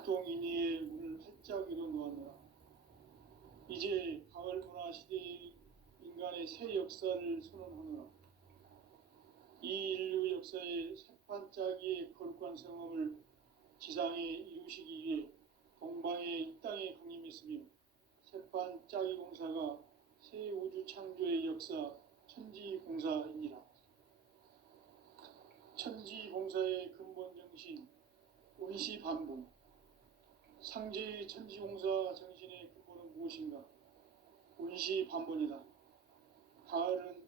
북동인의의 문을 활짝 열어놓았노라. 이제 가을 문화 시대의 인간의 새 역사를 선언하노라. 이 인류 역사의 새반짝이의 거룩한 성험을 지상에 이루시기 위해 동방의 이 땅에 강림했으며 새반짝이 공사가 새 우주 창조의 역사 천지공사이니라. 천지공사의 근본 정신 운시반본. 상제의 천지공사 정신의 근본은 무엇인가? 운시반본이다. 가을은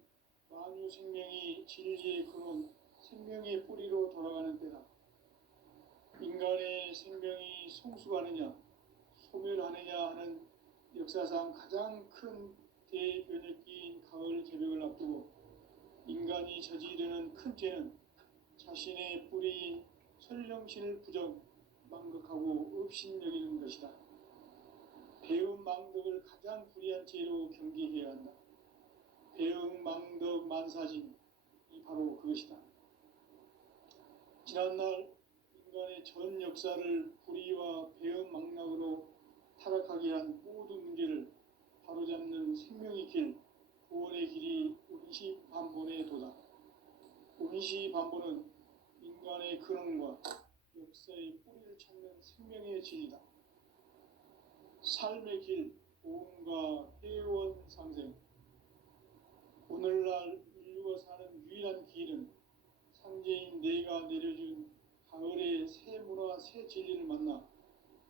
만유 생명이 진리의 근원, 생명의 뿌리로 돌아가는 때다. 인간의 생명이 성숙하느냐, 소멸하느냐 하는 역사상 가장 큰 대변혁기인 가을 개벽을 앞두고 인간이 저지르는 큰 죄는 자신의 뿌리인 설령신을 망각하고 업신여기는 것이다. 배은망덕을 가장 불의한 죄로 경계해야 한다. 배은망덕 만사진이 바로 그것이다. 지난날 인간의 전 역사를 불의와 배은망락으로 타락하게 한 모든 문제를 바로잡는 생명의 길, 구원의 길이 운시반본의 도다. 운시반본은 인간의 근원과 역사의 뿌리를 찾는 생명의 진이다. 삶의 길, 보험과 회원 상생. 오늘날 인류가 사는 유일한 길은 상제인 내가 내려준 가을의 새 문화, 새 진리를 만나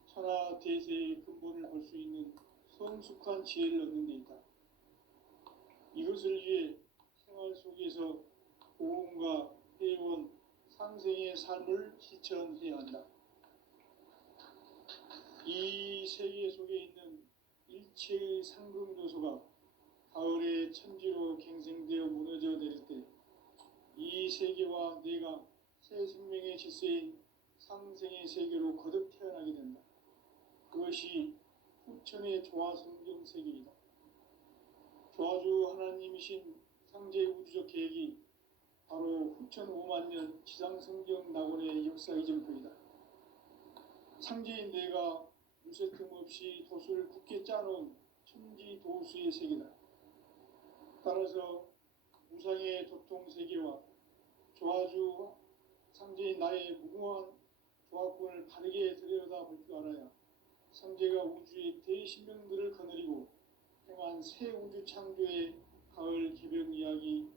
천하 대세의 근본을 볼 수 있는 성숙한 지혜를 얻는 데 있다. 이것을 위해 생활 속에서 보험과 회원, 상생의 삶을 실천해야 한다. 이 세계 속에 있는 일체의 상승조소가 가을의 천지로 갱생되어 무너져 내릴 때 이 세계와 내가 새 생명의 질서인 상생의 세계로 거듭 태어나게 된다. 그것이 후천의 조화성경 세계이다. 조화주 하나님이신 상제 우주적 계획이 바로 후천 5만 년 지상성경 낙원의 역사 이정표이다. 상제인 내가 유세 틈 없이 도수를 굳게 짜놓은 천지도수의 세계다. 따라서 무상의 도통세계와 조화주 상제인 나의 무궁한 조화권을 바르게 들여다볼 줄 알아야 상제가 우주의 대신명들을 거느리고 행한 새 우주 창조의 가을 개벽 이야기,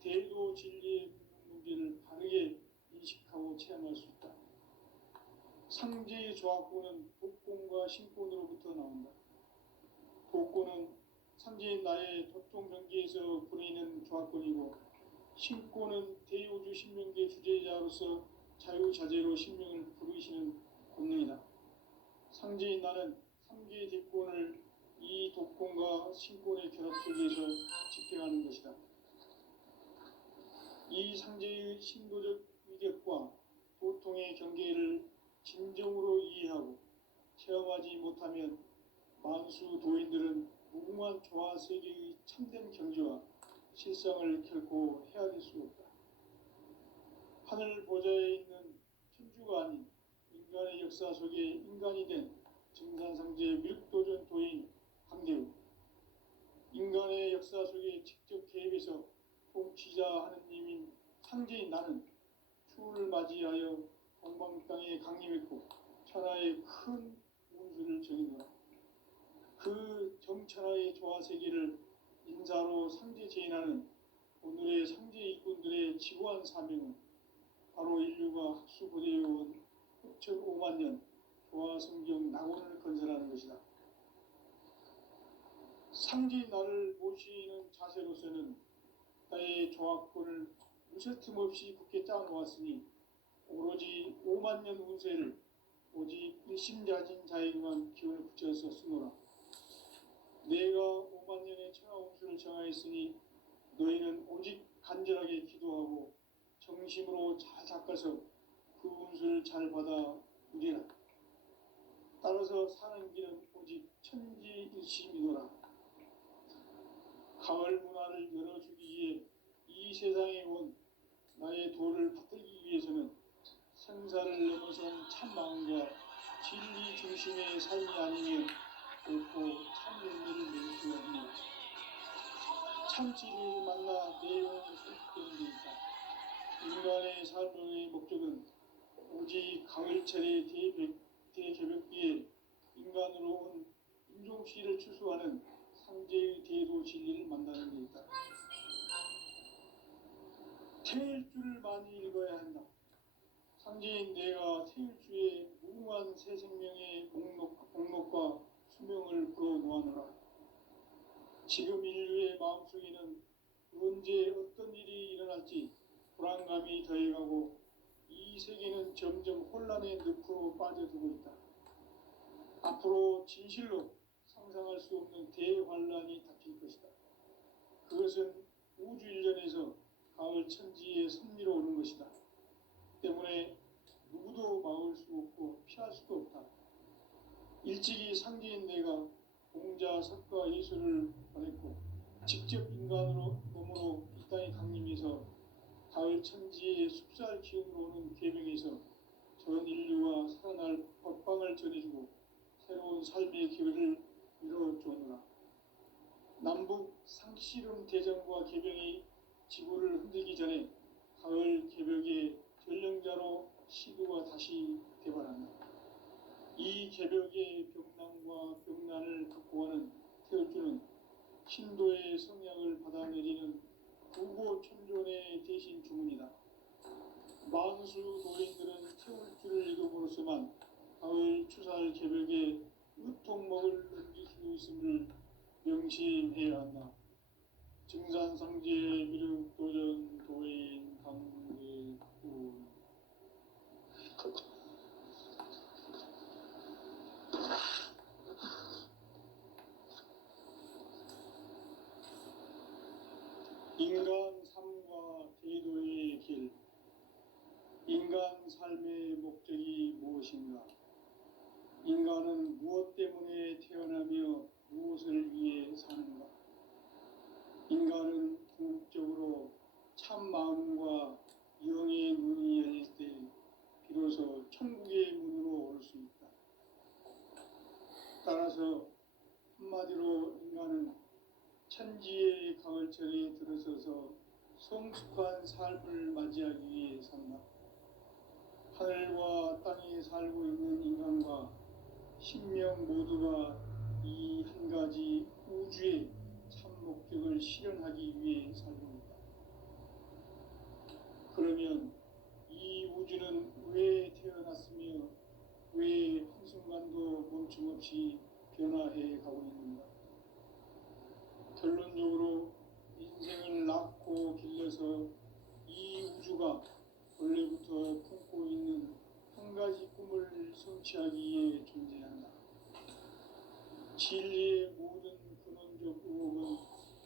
대도 진리의 문제를 바르게 인식하고 체험할 수 있다. 상제의 조화권은 복권과 신권으로부터 나온다. 복권은 상제인 나의 도통경계에서 부리는 조화권이고, 신권은 대우주 신명계 주제자로서 자유자재로 신명을 부르시는 권능이다. 상제인 나는 3개의 대권을 이 독권과 신권의 결합 속에서 집행하는 것이다. 이 상제의 신도적 위력과 도통의 경계를 진정으로 이해하고 체험하지 못하면 만수 도인들은 무궁한 조화 세계의 참된 경지와 실상을 결코 헤아릴 수 없다. 하늘 보좌에 있는 천주가 아닌 인간의 역사 속에 인간이 된 증산상제 밀도전 도인 강대우, 인간의 역사 속에 직접 개입해서 통치자 하느님인 상제인 나는 추운을 맞이하여 동방 땅에 강림했고 천하의 큰 운수를 정의노라. 그 정천하의 조화세계를 인사로 상제 제인하는 오늘의 상제 일꾼들의 지구한 사명은 바로 인류가 학수고대해온 후천 5만 년 조화성경 낙원을 건설하는 것이다. 상제인 나를 모시는 자세로서는 나의 조화권을 무쇠틈 없이 굳게 짜놓았으니 오로지 5만 년 운세를 오직 일심자진 자에게만 기운을 붙여서 쓰노라. 내가 5만 년의 천하 운수를 정하였으니 너희는 오직 간절하게 기도하고 정심으로 잘 닦아서 그 운수를 잘 받아 누리라. 따라서 사는 길은 오직 천지일심이노라. 가을 문화를 열어주기 위해 이 세상에 온 나의 도를 받들기 위해서는 생사를 넘어선 참 마음과 진리 중심의 삶이 아니면 결코 참 열매를 낼 수 없는 참 진리를 만나 내 영혼을 살피는 데 있다. 인간의 삶의 목적은 오직 가을철의 대개벽비에 인간으로 온 인종시를 추수하는 상제의 대도 진리를 만나는 데 있다. 태일 줄을 많이 읽어야 한다. 상제인 내가 태일주의 무궁한 새 생명의 목록과 수명을 풀어놓아노라. 지금 인류의 마음속에는 언제 어떤 일이 일어날지 불안감이 더해가고 이 세계는 점점 혼란의 늪으로 빠져들고 있다. 앞으로 진실로 상상할 수 없는 대환란이 닥칠 것이다. 그것은 우주 일련에서 가을 천지의 섭리로 오는 것이다. 때문에 누구도 막을 수 없고 피할 수도 없다. 일찍이 상제인 내가 공자, 석가, 예수를 보냈고 직접 인간으로 몸으로 이 땅에 강림해서 가을 천지의 숲살 기운으로 오는 계명에서 전 인류와 살아날 법방을 전해주고 새로운 삶의 기회를 이뤄주노라. 남북 상씨름 대전과 개병이 지구를 흔들기 전에 가을 개벽의 전령자로 시도가 다시 되발한다. 이 개벽의 병난과 병난을 극복하는 태울주는 신도의 성약을 받아내리는 구고천존의 대신 주문이다. 만수 도인들은 태울주를 읽음으로써만 가을 추살 개벽에 으통먹을 넘길 수 있음을 명심해야 한다. 증산상제 미륵도전 도인 강대군 인간 삶과 제도의 길. 인간 삶의 목적이 무엇인가? 인간은 무엇 때문에 태어나며 무엇을 위해 사는가? 인간은 궁극적으로 참 마음과 영의 문이 열릴 때 비로소 천국의 문으로 올 수 있다. 따라서 한마디로 인간은 천지의 가을철에 들어서서 성숙한 삶을 맞이하기 위해 산다. 하늘과 땅에 살고 있는 인간과 신명 모두가 이 한 가지 우주의 참 목적을 실현하기 위해 살고 있다. 그러면 이 우주는 왜 태어났으며 왜 한순간도 멈춤없이 변화해 가고 있는가? 결론적으로 인생을 낳고 길러서 이 우주가 원래부터 품고 있는 한 가지 꿈을 성취하기 위해 존재한다. 진리의 모든 근원적 의혹은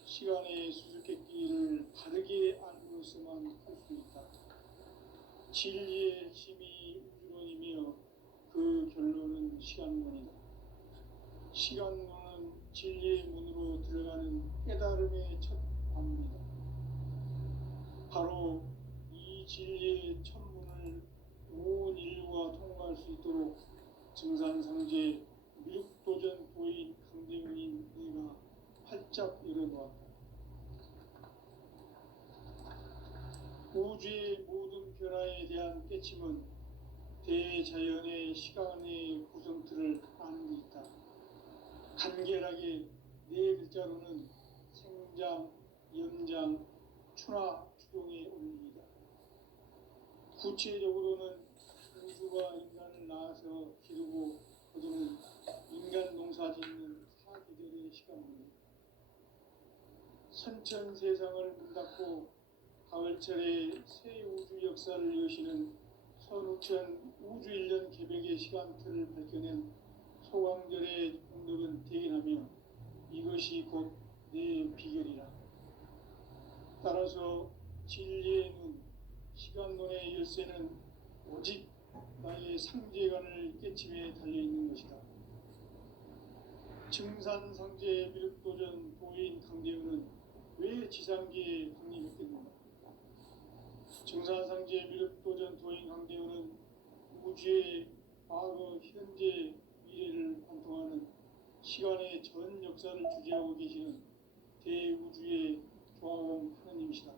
시간의 수수께끼를 바르게 알고서만 풀 수 있다. 진리의 핵심이 우주론이며 그 결론은 시간론이다. 시간론은 진리의 문으로 들어가는 깨달음의 첫 관문이다. 바로 이 진리의 천문을 온 인류가 통과할 수 있도록 증산상제 미륵도전 도인 강대문인 네가 활짝 열어놓았다. 우주의 모든 변화에 대한 깨침은 대자연의 시간의 구성틀을 아는 데 있다. 간결하게 네 글자로는 생장, 연장, 추나 추동의 원리이다. 구체적으로는 우주가 인간을 낳아서 기르고 거두는 인간 농사 짓는 사계절의 시간입니다. 선천 세상을 문 닫고 가을철에 새 우주 역사를 여시는 선우천 우주일년 개벽의 시간틀을 밝혀낸 소강절의 공덕은 대견하며 이것이 곧 내 비결이라. 따라서 진리의 눈, 시간론의 열쇠는 오직 나의 상제관을 깨침에 달려있는 것이다. 증산상제 미륵도전 도인 강대우는 왜 지상계에 강림했겠는가? 증산상제 미륵도전 도인 강대우는 우주의 과거, 현재, 미래를 시간의 전 역사를 주재하고 계시는 대우주의 조화원 하느님이시다.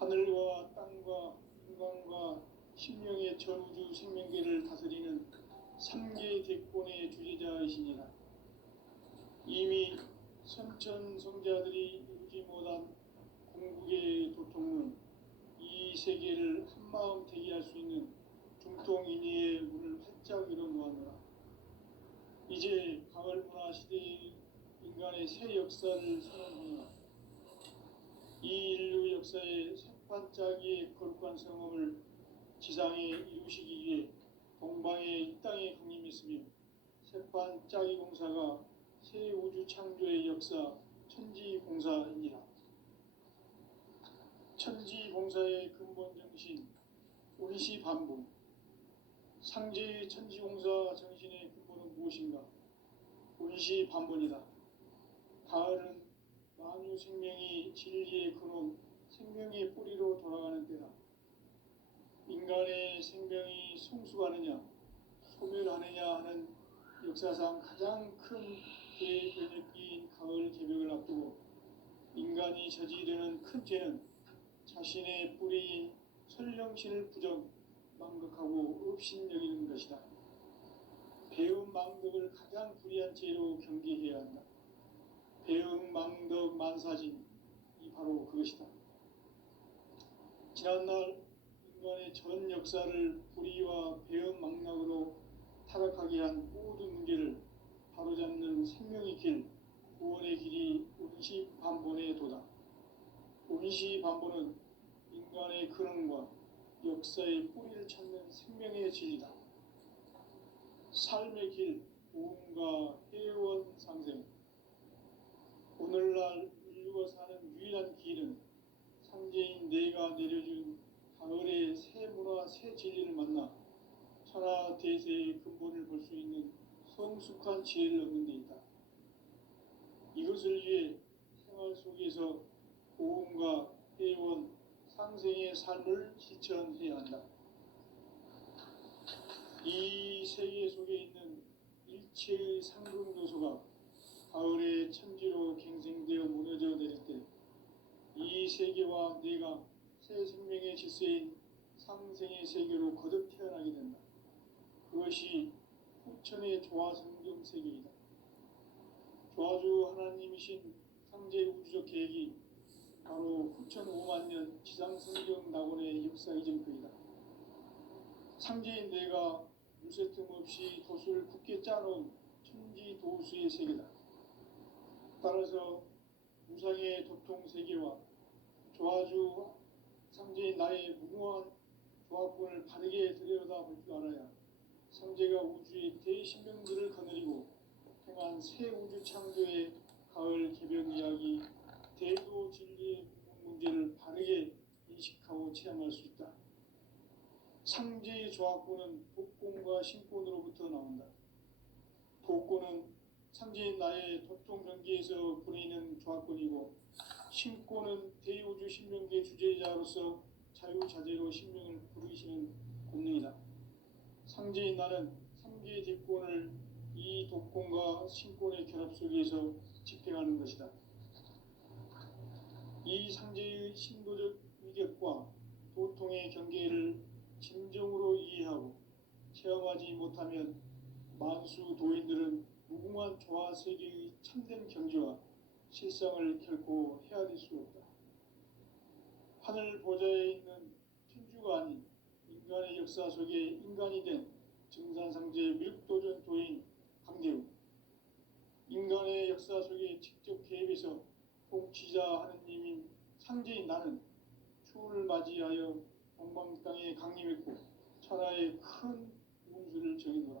하늘과 땅과 인간과 심령의 전우주 생명계를 다스리는 삼계 대권의 주재자이시니라. 이미 선천성자들이 이루지 못한 궁극의 도통은 이 세계를 한마음 되게 할 수 있는 중통인의의 문을 활짝 열어놓았노라. 이제 가을 문화 시대의 인간의 새 역사를 선언하노라. 이 인류 역사의 새반짝이의 거룩한 성험을 지상에 이루시기 위해 동방의 이 땅에 강림했으며 새반짝이 공사가 새 우주 창조의 역사 천지공사이니라. 천지공사의 근본 정신 운시반복. 상제의 천지공사 정신의 근본은 무엇인가? 운시반복이다. 가을은 만유 생명이 진리의 근원, 생명의 뿌리로 돌아가는 때다. 인간의 생명이 성숙하느냐, 소멸하느냐 하는 역사상 가장 큰 대변혁기인 가을 개벽을 앞두고 인간이 저지르는 큰 죄는 자신의 뿌리인 설령신을 부정, 망극하고 업신여기는 것이다. 배움 망덕을 가장 불의한 죄로 경계해야 한다. 배움 망덕 만사진이 바로 그것이다. 지난날 인간의 전 역사를 불의와 배움 망락으로 타락하게 한 모든 문제를 바로잡는 생명의 길, 구원의 길이 운시반본의 도다. 운시반본은 인간의 근원과 역사의 뿌리를 찾는 생명의 진리다. 삶의 길, 보험과 회원 상생. 오늘날 인류가 사는 유일한 길은 상제인 내가 내려준 가을의 새 문화, 새 진리를 만나 천하 대세의 근본을 볼 수 있는 성숙한 지혜를 얻는 데 있다. 이것을 위해 생활 속에서 보험과 회원, 상생의 삶을 실천해야 한다. 이 세계 속에 있는 일체의 상승도소가 가을의 천지로 갱생되어 무너져 내릴 때 이 세계와 내가 새 생명의 질서인 상생의 세계로 거듭 태어나게 된다. 그것이 후천의 조화성경 세계이다. 조화주 하나님이신 상제 우주적 계획이 바로 후천 5만 년 지상성경 낙원의 역사 이전표이다. 상제인 내가 물새틈 없이 도수를 굳게 짜놓은 천지도수의 세계다. 따라서 무상의 도통 세계와 조화주 상제인 나의 무모한 조합권을 바르게 들여다볼 줄 알아야 상제가 우주의 대신명들을 거느리고 행한 새 우주 창조의 가을 개벽 이야기, 대도 진리의 문제를 바르게 인식하고 체험할 수 있다. 상제의 조합권은 독권과 신권으로부터 나온다. 독권은 상제인 나의 도통 경계에서 부리는 조합권이고, 신권은 대우주 신명계 주제자로서 자유자재로 신명을 부르시는 권능이다. 상제인 나는 3개의 대권을 이 독권과 신권의 결합 속에서 집행하는 것이다. 이 상제의 신도적 위격과 도통의 경계를 진정으로 이해하고 체험하지 못하면 만수 도인들은 무궁한 조화 세계의 참된 경지와 실상을 결코 헤아릴 수 없다. 하늘 보좌에 있는 천주가 아닌 인간의 역사 속에 인간이 된 증산상제 밀국도전 도인 강대우, 인간의 역사 속에 직접 개입해서 통치자 하느님인 상제인 나는 추운을 맞이하여 동방 땅에 강림했고 천하의 큰 운수를 정해놓아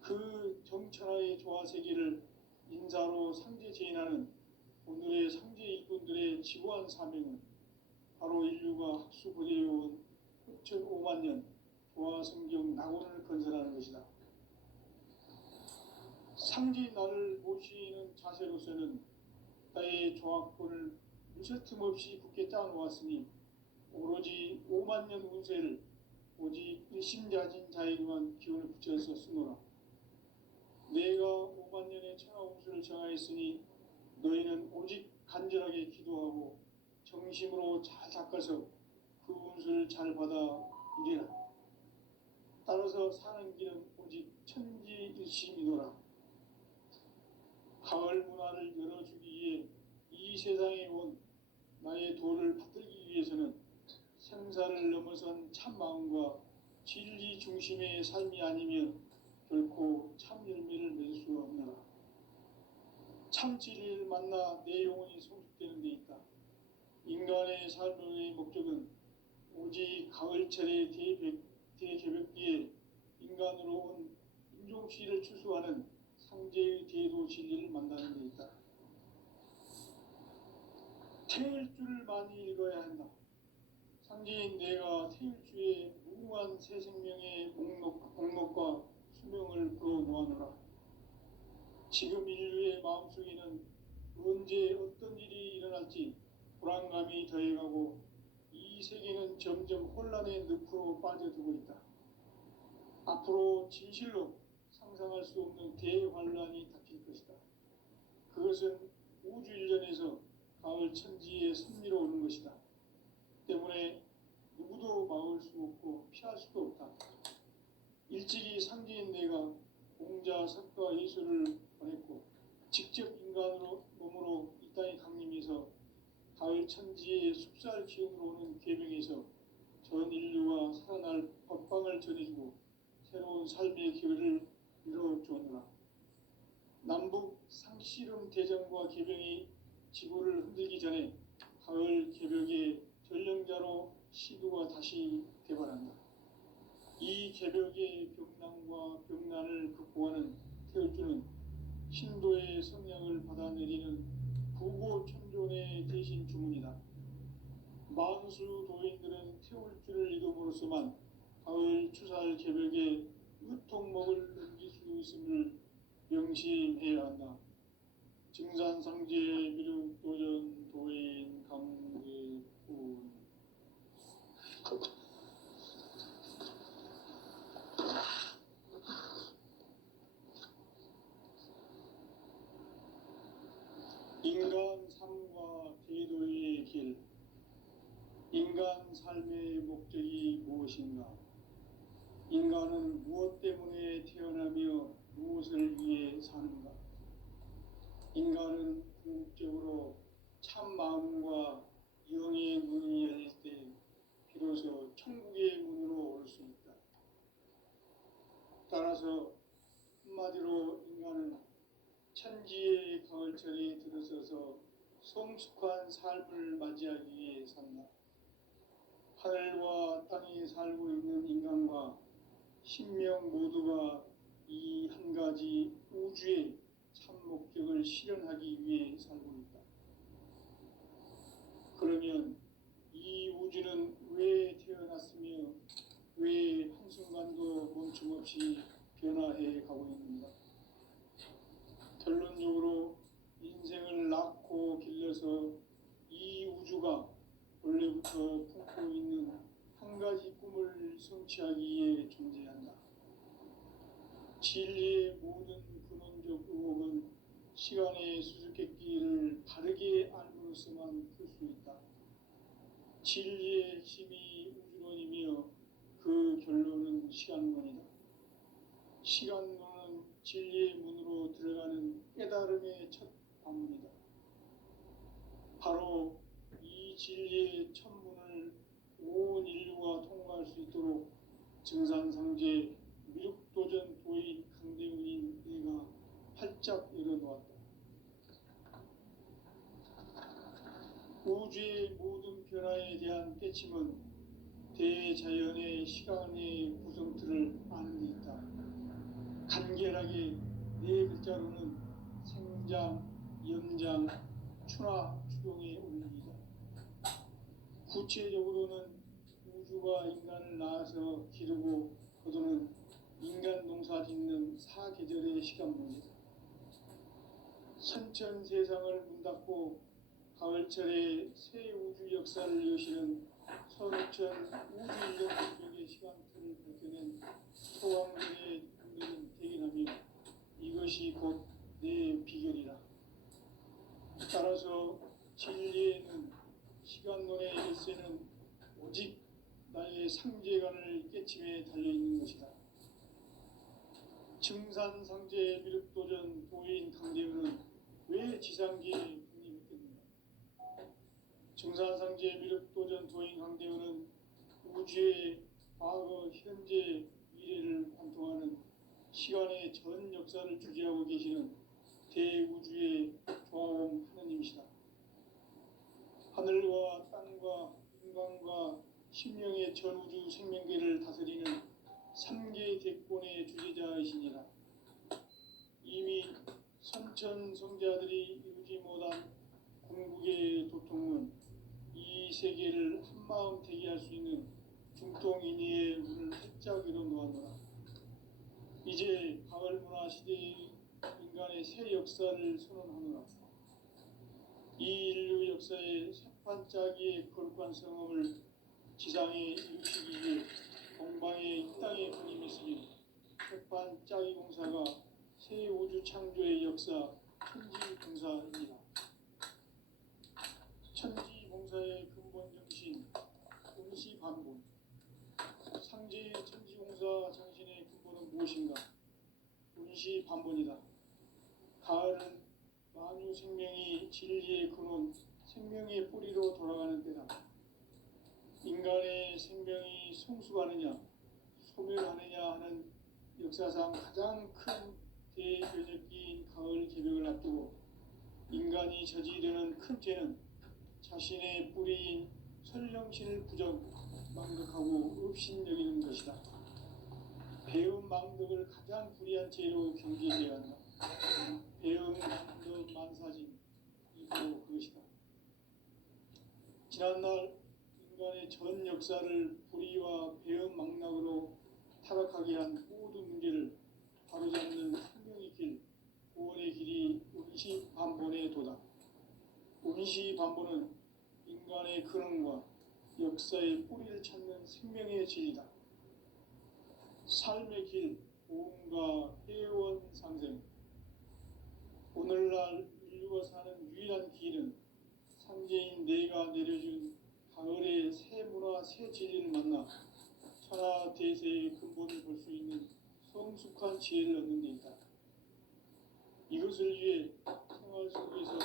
그 정천하의 조화 세계를 인사로 상제 제인하는 오늘의 상제 일꾼들의 지고한 사명은 바로 인류가 학수고대해온 후천 5만 년 조화 성경 낙원을 건설하는 것이다. 상제인 나를 모시는 자세로서는 나의 조합권을 무쇠틈 없이 굳게 짜놓았으니 오로지 5만 년 운세를 오직 일심자진 자에게만 기운을 붙여서 쓰노라. 내가 5만 년의 천하홍수를 정하였으니 너희는 오직 간절하게 기도하고 정심으로 잘 닦아서 그 운수를 잘 받아 이리라. 따라서 사는 길은 오직 천지일심이노라. 가을 문화를 열어주기 위해 이 세상에 온 나의 도를 받들기 위해서는 생사를 넘어선 참 마음과 진리 중심의 삶이 아니면 결코 참 열매를 맺을 수 없노라. 참 진리를 만나 내 영혼이 성숙되는 데 있다. 인간의 삶의 목적은 오직 가을철의 대개벽기에 인간으로 온 인종시를 추수하는 상제의 대도 진리를 만나는 데 있다. 태일 줄을 많이 읽어야 한다. 상제인 내가 태일주의 무궁한 새 생명의 목록과 수명을 풀어놓아노라. 지금 인류의 마음속에는 언제 어떤 일이 일어날지 불안감이 더해가고 이 세계는 점점 혼란의 늪으로 빠져들고 있다. 앞으로 진실로 상상할 수 없는 대환란이 닥칠 것이다. 그것은 우주 일전에서 가을 천지의 섭리로 오는 것이다. 때문에 누구도 막을 수 없고 피할 수도 없다. 일찍이 상제인 내가 공자, 석가, 예수를 보냈고 직접 인간으로 몸으로 이 땅에 강림해서 가을 천지의 숲살 기운으로 오는 계명에서 전 인류와 살아날 법방을 전해주고 새로운 삶의 기회를 이뤄주었노라. 남북 상씨름 대전과 계병이 지구를 흔들기 전에 가을 개벽의 전령자로 시도가 다시 개발한다. 이 개벽의 병난과 병난을 극복하는 태울주는 신도의 성향을 받아내리는 부고천존의 대신 주문이다. 만수 도인들은 태울주를 이름으로서만 가을 추살 개벽에 의통목을 넘길 수 있음을 명심해야 한다. 증산상제 미륵도전 도인 강대군. 인간 삶과 대도의 길. 인간 삶의 목적이 무엇인가? 인간은 무엇 때문에 태어나며 무엇을 위해 사는가? 인간은 궁극적으로 참 마음과 영의 문이 열릴 때 비로소 천국의 문으로 올 수 있다. 따라서 한마디로 인간은 천지의 가을철에 들어서서 성숙한 삶을 맞이하기 위해 산다. 하늘과 땅에 살고 있는 인간과 신명 모두가 이 한 가지 우주의 참 목적을 실현하기 위해 살고 있다. 그러면 이 우주는 왜 태어났으며 왜 한순간도 멈춤없이 변화해 가고 있는가? 결론적으로 인생을 낳고 길러서 이 우주가 원래부터 품고 있는 한 가지 꿈을 성취하기 위해 존재한다. 진리의 모든 근원적 의혹은 시간의 수수께끼를 바르게 알므로서만 풀 수 있다. 진리의 핵심이 우주론이며 그 결론은 시간론이다. 시간론은 진리의 문으로 들어가는 깨달음의 첫 관문이다. 바로 이 진리의 첫 문을 온 인류가 통과할 수 있도록 증산상제 미륵도전 도인 강대훈인 내가 활짝 열어놓았다. 우주의 모든 변화에 대한 깨침은 대자연의 시간의 구성틀을 아는 데 있다. 간결하게 네 글자로는 생장, 연장, 추나 추동의 원리이다. 구체적으로는 우주가 인간을 낳아서 기르고 거두는 인간 농사 짓는 사계절의 시간 문제다. 선천 세상을 문 닫고 가을철에 새 우주 역사를 여시는 서로천 우주 인력 벽의 시간틀을 밝혀낸 소왕들의 군대는 대견하며 이것이 증산상제 미륵도전 도인 강대우는 왜 지상기에 군림했겠는가? 증산상제 미륵도전 도인 강대우는 우주의 과거, 현재, 미래를 관통하는 시간의 전 역사를 주재하고 계시는 대우주의 조화원 하느님이시다. 하늘과 땅과 인간과 심령의 전우주 생명계를 다스리는 3개 대권의 주재자이시니라. 이미 선천성자들이 이루지 못한 궁극의 도통은 이 세계를 한마음 되게 할 수 있는 중통인의의 문을 활짝 열어놓았노라. 이제 가을문화 시대의 인간의 새 역사를 선언하노라. 이 인류 역사의 새판짜기의 거룩한 성험을 지상에 이루시기 위해 동방의 이 땅에 군림했으니 새판짜기 공사가 새 우주 창조의 역사 천지봉사입니다. 천지봉사의 근본 정신 운시반본. 상제 천지공사 정신의 근본은 무엇인가? 운시반본이다. 가을은 만유 생명이 진리의 근원, 생명의 뿌리로 돌아가는 때다. 인간의 생명이 성숙하느냐, 소멸하느냐 하는 역사상 가장 큰 대변혁기인 가을 개벽을 앞두고 인간이 저지르는 큰 죄는 자신의 뿌리인 설령신을 망덕하고 업신여기는 것이다. 배움 망덕을 가장 불의한 죄로 경계해야 한다. 배움 망덕 만사진, 이 바로 그것이다. 지난날 인간의 전 역사를 불의와 배움 망락으로 타락하게 한 모든 문제를 바로잡는 생명의 길, 구원의 길이 운시반본의 도다. 운시반본은 인간의 근원과 역사의 뿌리를 찾는 생명의 진리다. 삶의 길, 보험과 회원 상생. 오늘날 인류가 사는 유일한 길은 상제인 내가 내려준 가을의 새 문화, 새 진리를 만나 천하 대세의 근본을 볼 수 있는 성숙한 지혜를 얻는 데 있다. 이것을 위해 생활 속에서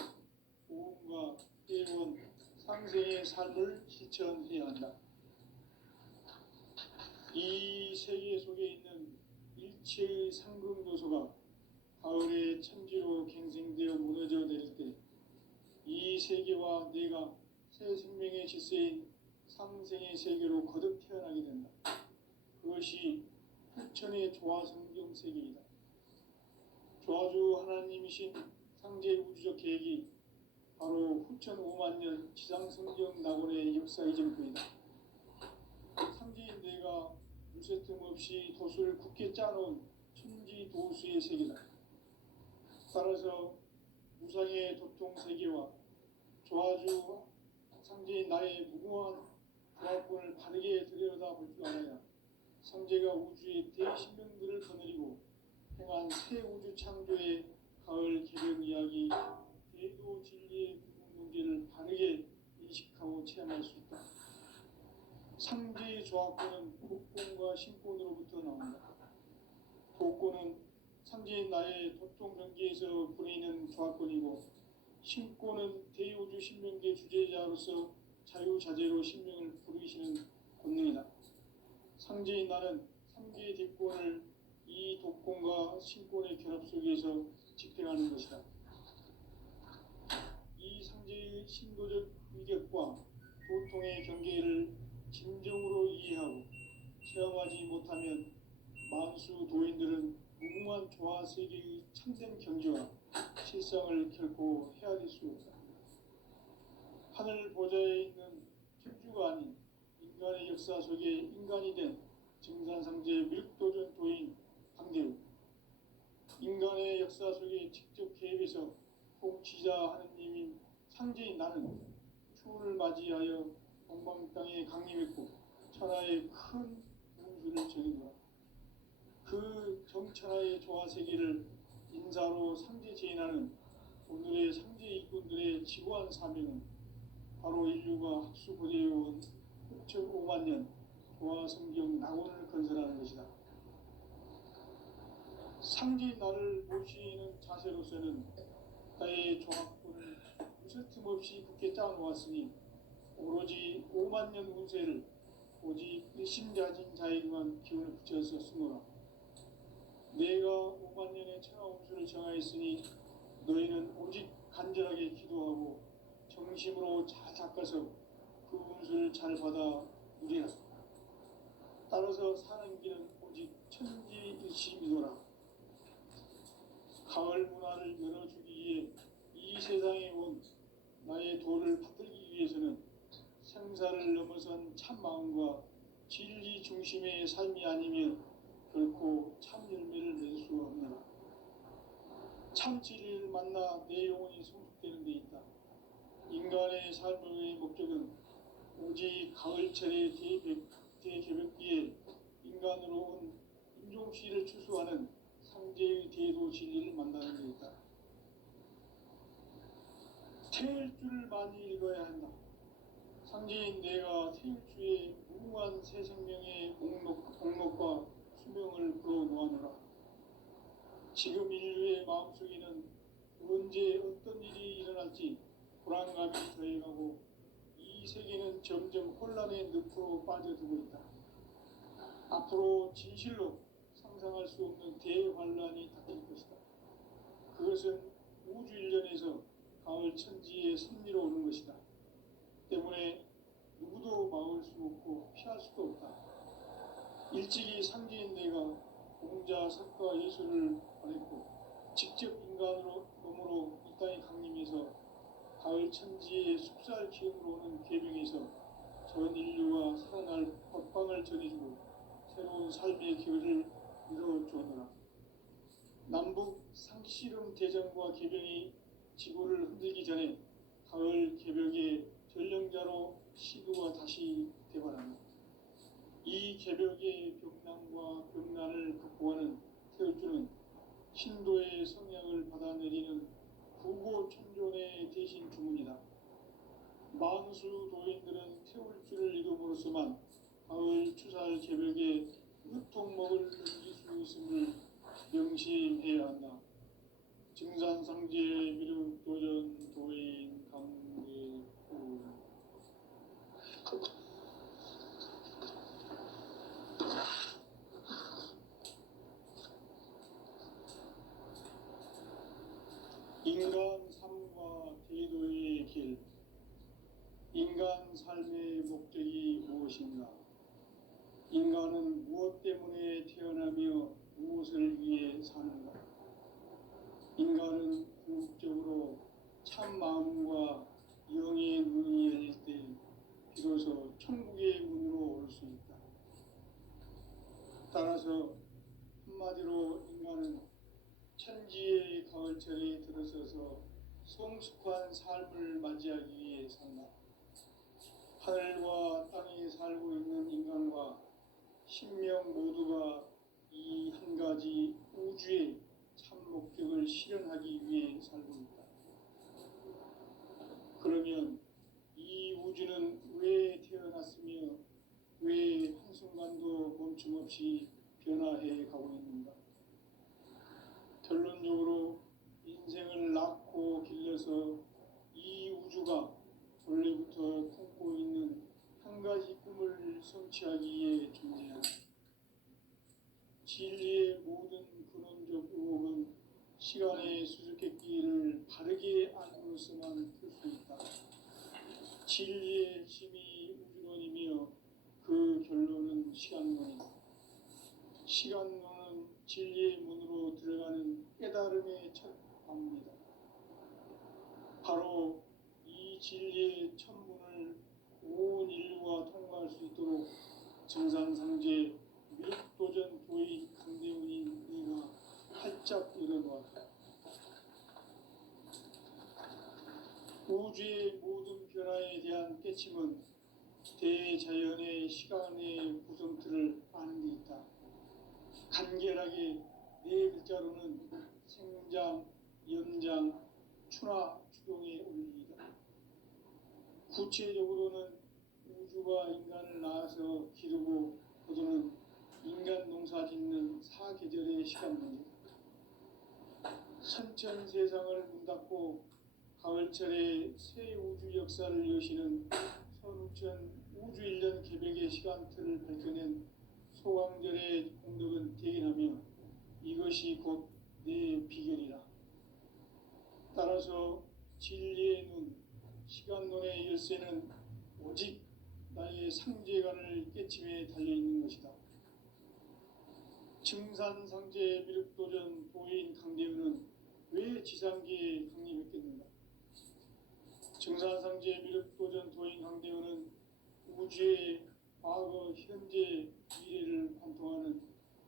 보험과 회원, 상생의 삶을 실천해야 한다. 이 세계 속에 있는 일체의 상금 요소가 가을의 천지로 갱생되어 무너져 내릴 때 이 세계와 내가 새 생명의 질서인 상생의 세계로 거듭 태어나게 된다. 그것이 후천의 조화성경 세계이다. 조화주 하나님이신 상제 우주적 계획이 바로 후천 5만 년 지상성경 낙원의 역사 이전부이다. 상제인 내가 물새틈 없이 도수를 굳게 짜놓은 천지도수의 세계다. 따라서 무상의 도통 세계와 조화주 상제인 나의 무궁한 조합권을 바르게 들여다볼 줄 알아야 상제가 우주의 대신명들을 거느리고 행한 새 우주 창조의 가을 개벽 이야기, 대도 진리의 구분 문제를 바르게 인식하고 체험할 수 있다. 상제의 조합권은 복권과 신권으로부터 나온다. 복권은 상제인 나의 도통 경계에서 보내는 조합권이고, 신권은 대우주 신명계 주제자로서 자유자재로 신명을 부르시는 권능이다. 상제인 나는 3개의 대권을 이 독권과 신권의 결합 속에서 집행하는 것이다. 이 상제의 신도적 위력과 도통의 경계를 진정으로 이해하고 체험하지 못하면 만수 도인들은 무궁한 조화 세계의 참된 경지와 실상을 결코 헤아릴 수 없다. 하늘 보좌에 있는 천주가 아닌 인간의 역사 속에 인간이 된 증산상제 미륵도전 도인 강대우. 인간의 역사 속에 직접 개입해서 통치자 하느님인 상제인 나는 추운을 맞이하여 동방 땅에 강림했고 천하의 큰 운수를 전이노라. 그 정천하의 조화 세계를 인사로 상제 제인하는 오늘의 상제 일꾼들의 지고한 사명은 바로 인류가 학수고대해온 5천5만 년 조화 성경 낙원을 건설하는 것이다. 상지 나를 모시는 자세로서는 나의 종합군을 무쇠틈 없이 굳게 짜놓았으니 오로지 5만 년 운세를 오직 일심자진 자에게만 기운을 붙여서 쓰노라. 내가 5만 년의 천하 운수를 정하였으니 너희는 오직 간절하게 기도하고 정심으로 잘 닦아서 그 운수를 잘 받아 누리라. 따라서 사는 길은 오직 천지일심이노라. 가을 문화를 열어주기 위해 이 세상에 온 나의 도를 받들기 위해서는 생사를 넘어선 참 마음과 진리 중심의 삶이 아니면 결코 참 열매를 낼 수 없노라. 참 진리를 만나 내 영혼이 성숙되는 데 있다. 인간의 삶의 목적은 오직 가을철의 대개벽기에 인간으로 온 인종씨를 추수하는 상제의 대도 진리를 만나는 데 있다. 태일주를 많이 읽어야 한다. 상제인 내가 태일주의 무궁한 새 생명의 목록과 수명을 불어놓아노라. 지금 인류의 마음속에는 언제 어떤 일이 일어날지 불안감이 더해가고 이 세계는 점점 혼란의 늪으로 빠져들고 있다. 앞으로 진실로 상상할 수 없는 대환란이 닥칠 것이다. 그것은 우주 일련에서 가을 천지의 섭리로 오는 것이다. 때문에 누구도 막을 수 없고 피할 수도 없다. 일찍이 상제인 내가 공자, 석가, 예술을 보냈고 직접 인간으로 몸으로 이 땅에 강림해서 가을 천지의 숙살 기운으로 오는 계명에서 전 인류와 살아날 법방을 전해주고 새로운 삶의 기회를 이뤄주었노라. 남북 상씨름 대전과 개병이 지구를 흔들기 전에 가을 개벽의 전령자로 시도가 다시 되발한다. 이 개벽의 벽난과 벽난을 극복하는 태울주는 신도의 성향을 받아내리는 구고천존의 대신 주문이다. 만수 도인들은 태울주를 이름으로서만 가을 추살 개벽의 으통목을 넘길 수 있음을 명심해야 한다. 증산상제 미륵 도전 도인 강대구. 인간 삶과 대도의 길. 인간 삶의 목적이 무엇인가? 인간은 무엇 때문에 태어나며 무엇을 위해 사는가? 인간은 궁극적으로 참 마음과 영의 눈이 열릴 때 비로소 천국의 문으로 올 수 있다. 따라서 한마디로 인간은 천지의 가을철에 들어서서 성숙한 삶을 맞이하기 위해 산다. 하늘과 땅에 살고 있는 인간과 신명 모두가 이 한 가지 우주의 참 목적을 실현하기 위해 살고 있다. 그러면 이 우주는 왜 태어났으며 왜 한순간도 멈춤 없이 변화해 가고 있는가? 결론적으로 인생을 낳고 길러서 이 우주가 원래부터 품고 있는 한 가지 꿈을 성취하기 위해 존재한다. 진리의 모든 근원적 의혹은 시간의 수수께끼를 바르게 알고서만 풀 수 있다. 진리의 핵심이 우주론이며 그 결론은 시간론이다. 시간론은 진리의 문으로 들어가는 깨달음의 첫 방문이다. 바로 이 진리의 천문을 온 인류가 통과할 수 있도록 증산상제 미륵도전 도의 강대훈인 네가 활짝 열어놓았다. 우주의 모든 변화에 대한 깨침은 대자연의 시간의 구성틀을 아는 데 있다. 간결하게 네 글자로는 생장, 연장, 추나, 추동의 원리이다. 구체적으로는 우주가 인간을 낳아서 기르고 거두는 인간 농사 짓는 사계절의 시간 문제다. 선천 세상을 문 닫고 가을철에 새 우주 역사를 여시는 선우천 우주 1년 개벽의 시간틀을 밝혀낸 소강절의 공덕은 대견하며 이것이 곧 내 비결이라. 따라서 진리의 눈, 시간론의 열쇠는 오직 나의 상제관을 깨침에 달려있는 것이다. 증산상제 미륵도전 도인 강대우는 왜 지상계에 강림했겠는가? 증산상제 미륵도전 도인 강대우는 우주의 과거, 현재, 미래를 관통하는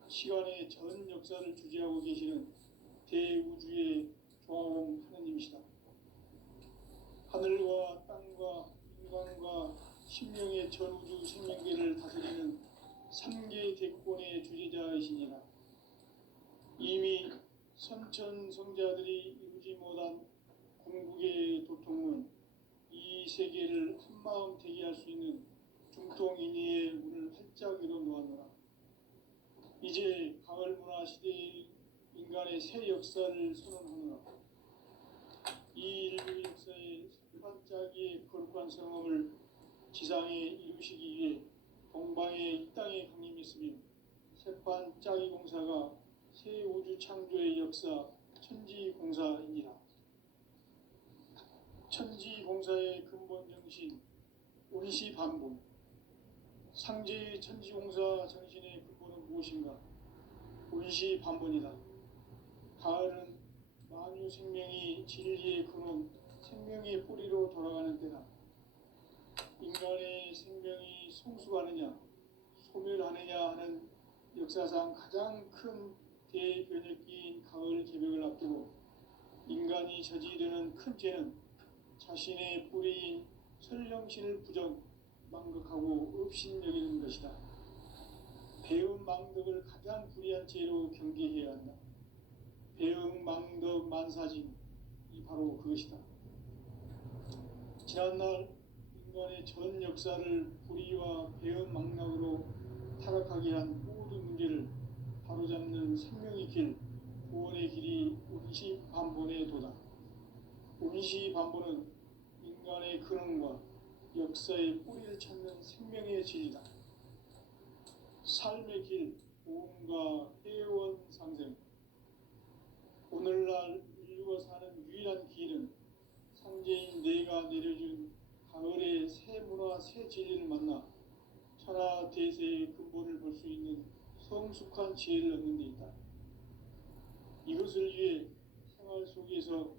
시간의 전 역사를 주재하고 계시는 대우주의 조화원 하느님이시다. 하늘과 땅과 인간과 신명의 전우주 생명계를 다스리는 3개 대권의 주재자이시니라. 이미 선천성자들이 이루지 못한 궁극의 도통은 이 세계를 한마음 대기할 수 있는 중통인의의 문을 활짝 열어 놓았노라. 이제 가을 문화 시대의 인간의 새 역사를 선언하노라. 이 인류 역사의 반짝이의 거룩한 성험을 지상에 이루시기 위해 동방의 이 땅에 강림했으며 새반짝이 공사가 새 우주 창조의 역사 천지공사이니라. 천지공사의 근본 정신 운시반본. 상제의 천지공사 정신의 근본은 무엇인가? 운시반본이다. 가을은 만유 생명이 진리의 근원 생명의 뿌리로 돌아가는 때다. 인간의 생명이 성숙하느냐 소멸하느냐 하는 역사상 가장 큰 대변혁기인 가을 개벽을 앞두고 인간이 저지르는 큰 죄는 자신의 뿌리인 설령신을 부정 망극하고 업신여기는 것이다. 배음 망덕을 가장 불의한 죄로 경계해야 한다. 배음 망덕 만사진 이 바로 그것이다. 지난날 인간의 전 역사를 불의와 배음 망락으로 타락하게 한 모든 문제를 바로잡는 생명의 길, 구원의 길이 운시반본의 도다. 운시반본은 인간의 근원과 역사의 뿌리를 찾는 생명의 진리다. 삶의 길, 보험과 회원 상생. 오늘날 인류가 사는 유일한 길은 상제인 내가 내려준 가을의 새 문화, 새 진리를 만나 천하 대세의 근본을 볼 수 있는 성숙한 지혜를 얻는 데 있다. 이것을 위해 생활 속에서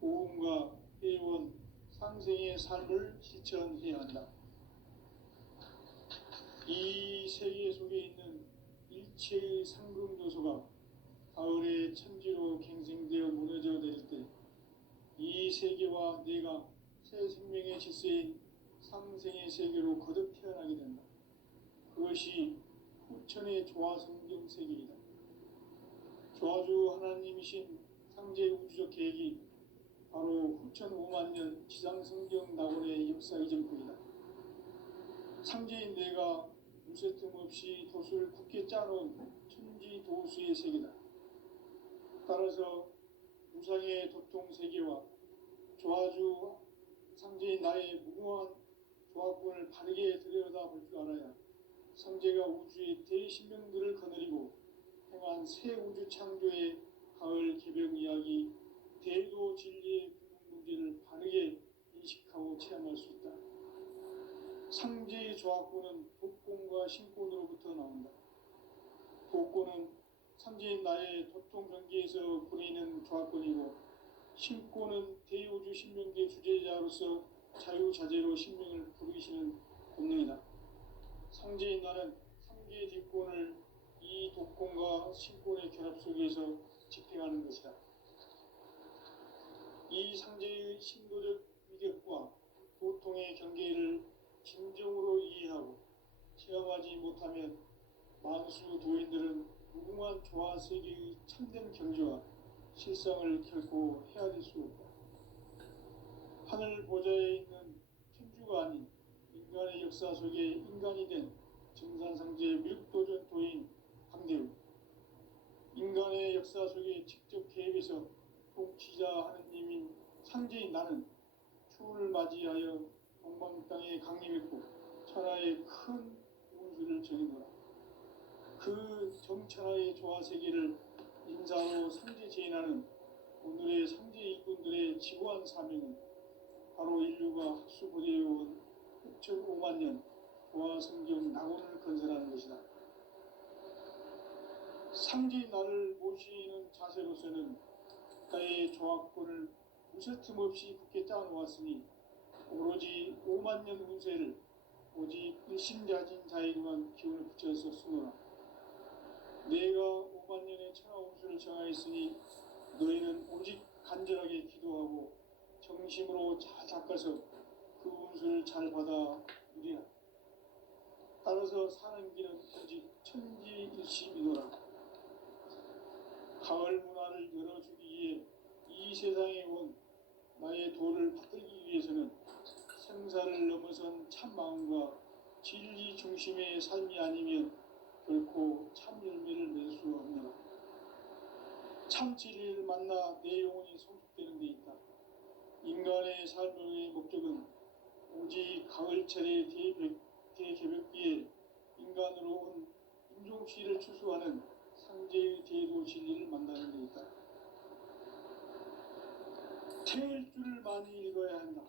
보험과 회원, 상생의 삶을 실천해야 한다. 이 세계 속에 있는 일체의 상금 요소가 가을의 천지로 갱생되어 무너져 내릴 때 이 세계와 내가 새 생명의 질서인 상생의 세계로 거듭 태어나게 된다. 그것이 후천의 조화성경 세계이다. 조화주 하나님이신 상제 우주적 계획이 바로 후천 5만 년 지상성경 낙원의 역사 이전부이다. 상제인 내가 무쇠틈 없이 도수를 굳게 짜놓은 천지 도수의 세계다. 따라서 무상의 도통 세계와 조화주 상제인 나의 무궁한 조화권을 바르게 들여다볼 줄 알아야 상제가 우주의 대신명들을 거느리고 행한 새 우주 창조의 가을 개벽 이야기 대도 진리의 근본 문제를 바르게 인식하고 체험할 수 있다. 상제의 조화권은 독권과 신권으로부터 나온다. 독권은 상제인 나의 도통 경계에서 부리는 조화권이고 신권은 대우주 신명계 주제자로서 자유자재로 신명을 부르시는 본능이다. 상제인 나는 상계의 뒷권을 이 독권과 신권의 결합 속에서 집행하는 것이다. 이 상제의 신도적 위력과 도통의 경계를 진정으로 이해하고 체험하지 못하면 만수 도인들은 무궁한 조화 세계의 참된 경지와 실상을 결코 헤아릴 수 없다. 하늘 보좌에 있는 천주가 아닌 인간의 역사 속에 인간이 된 증산상제 미륵도전 도인 강대우. 인간의 역사 속에 직접 개입해서 통치자 하느님인 상제인 나는 추을 맞이하여 동방 땅에 강림했고 천하의 큰 운수를 정해노라. 그 정천하의 조화 세계를 인사로 상제 제인하는 오늘의 상제 일꾼들의 지고한 사명은 바로 인류가 학수고대해온 6,5만 년 조화 성경 낙원을 건설하는 것이다. 상제인 나를 모시는 자세로서는 국가의 조합권을 무쇠틈 없이 굳게 짜놓았으니 오로지 5만 년 운세를 오직 일심자진 자에게만 기운을 붙여서 쓰노라. 내가 5만 년의 천하 운수를 정하였으니 너희는 오직 간절하게 기도하고 정심으로 잘 닦아서 그 운수를 잘 받아 누리라. 따라서 사는 길은 오직 천지일심이노라. 가을 문화를 열어주기 위해 이 세상에 온 나의 도를 받들기 위해서는 생사를 넘어선 참 마음과 진리 중심의 삶이 아니면 결코 참 열매를 맺을 수 없노라. 참 진리를 만나 내 영혼이 성숙되는 데 있다. 인간의 삶의 목적은 오직 가을철의 대개벽기에 인간으로 온 인종시를 추수하는 상제의 대도 진리를 만나는 데 있다. 태일주를 많이 읽어야 한다.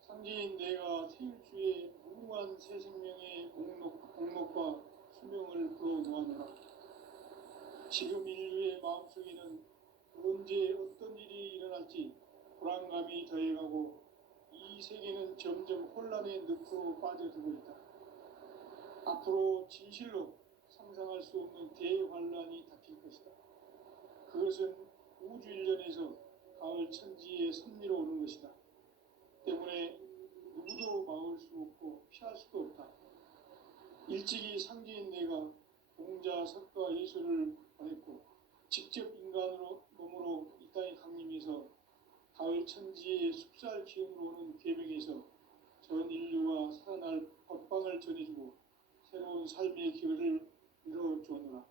상제인 내가 태일주의 무궁한 새 생명의 공록과 수명을 불어놓아노라. 지금 인류의 마음속에는 언제 어떤 일이 일어날지 불안감이 더해가고 이 세계는 점점 혼란의 늪으로 빠져들고 있다. 앞으로 진실로 상상할 수 없는 대환란이 닥칠 것이다. 그것은 우주 일련에서 가을 천지의 섭리로 오는 것이다. 때문에 누구도 막을 수 없고 피할 수도 없다. 일찍이 상제인 내가 공자, 석가, 예수를 보냈고 직접 인간으로 몸으로 이 땅에 강림해서 가을 천지의 숲살 기운으로 오는 계명에서 전 인류와 살아날 법방을 전해주고 새로운 삶의 기회를 열어주었노라.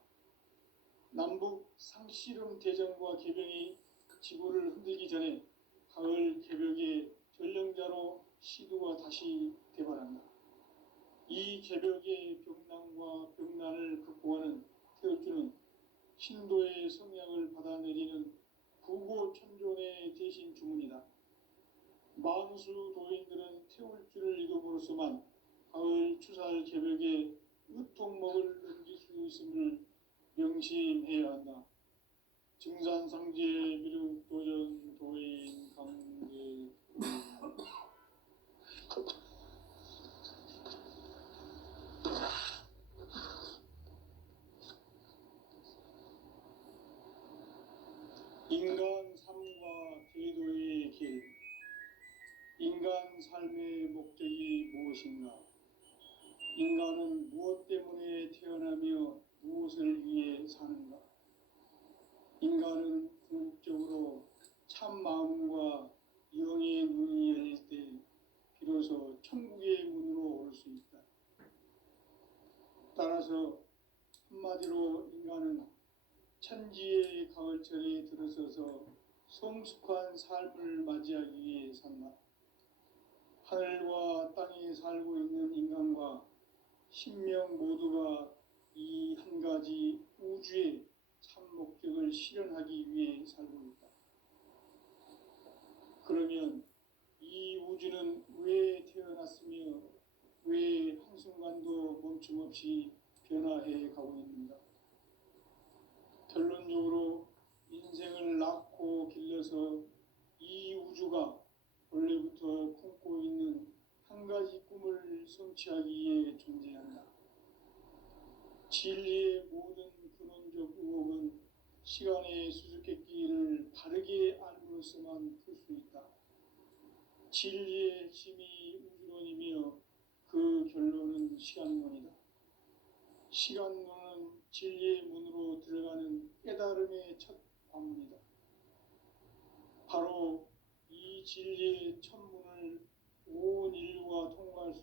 남북 상씨름 대전과 계병이 지구를 흔들기 전에 가을 개벽의 전령자로 시도가 다시 대발한다. 이 개벽의 병난과 병난을 극복하는 태울주는 신도의 성향을 받아내리는 부고천존의 대신 주문이다. 만수 도인들은 태울주를 읽음으로써만 가을 추살 개벽의 으통목을 넘길 수 있음을 명심해야 한다. 증산상제 미륵 도전 도인 강제 인간 삶과 계도의 길. 인간 삶의 목적이 무엇인가? 인간은 무엇 때문에 태어나며 무엇을 위해 사는가? 인간은 궁극적으로 참 마음과 영의 눈이 열릴 때 비로소 천국의 문으로 올 수 있다. 따라서 한마디로 인간은 천지의 가을철에 들어서서 성숙한 삶을 맞이하기 위해 산다. 하늘과 땅에 살고 있는 인간과 신명 모두가 이 한 가지 우주의 참 목적을 실현하기 위해 살고 있다. 그러면 이 우주는 왜 태어났으며 왜 한순간도 멈춤없이 변화해 가고 있는가? 결론적으로 인생을 낳고 길러서 이 우주가 원래부터 품고 있는 한 가지 꿈을 성취하기 위해 존재한다. 진리의 모든 근원적 의혹은 시간의 수수께끼를 바르게 알므로써만 풀 수 있다. 진리의 핵심이 우주론이며 그 결론은 시간론이다. 시간론은 진리의 문으로 들어가는 깨달음의 첫 관문이다. 바로 이 진리의 첫 문을